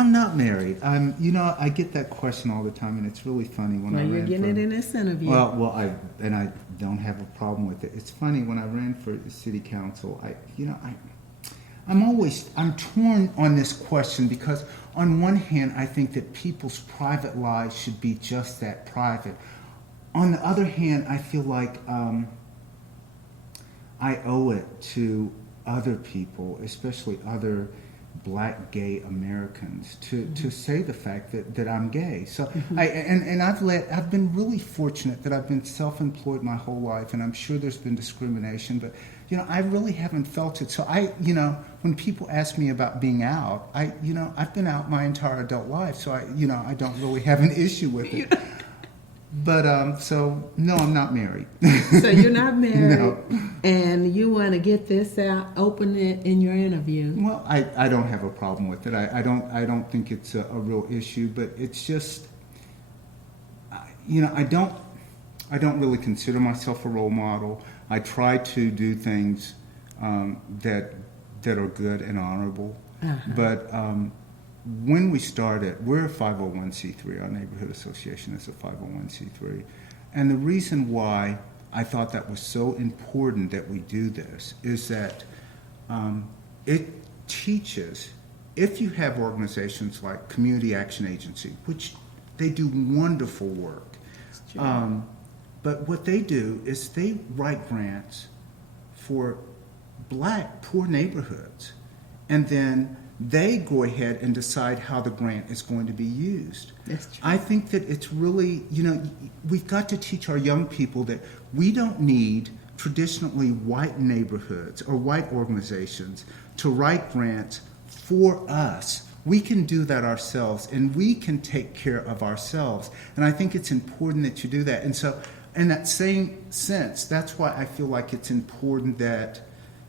I'm not married. I get that question all the time, and it's really funny when I ran you're getting it in this interview. I don't have a problem with it. It's funny when I ran for the city council. I'm torn on this question because on one hand, I think that people's private lives should be just that, private. On the other hand, I feel like I owe it to other people, especially other Black gay Americans, to say the fact that I'm gay. So I've been really fortunate that I've been self-employed my whole life, and I'm sure there's been discrimination, but I really haven't felt it. So when people ask me about being out, I've been out my entire adult life, so I don't really have an issue with it. But so no, I'm not married. So you're not married, No. And you want to get this out, open it in your interview. Well, I don't have a problem with it. I don't think it's a real issue, but it's just, I don't really consider myself a role model. I try to do things that are good and honorable, but. When we started, we're a 501c3. Our neighborhood association is a 501c3. And the reason why I thought that was so important that we do this is that it teaches, if you have organizations like Community Action Agency, which they do wonderful work, but what they do is they write grants for Black poor neighborhoods, and then they go ahead and decide how the grant is going to be used. That's true. I think that it's really, we've got to teach our young people that we don't need traditionally white neighborhoods or white organizations to write grants for us. We can do that ourselves, and we can take care of ourselves. And I think it's important that you do that. And so, in that same sense, that's why I feel like it's important that,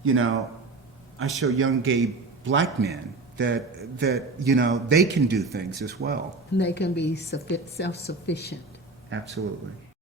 I show young gay Black men that they can do things as well. And they can be self-sufficient. Absolutely.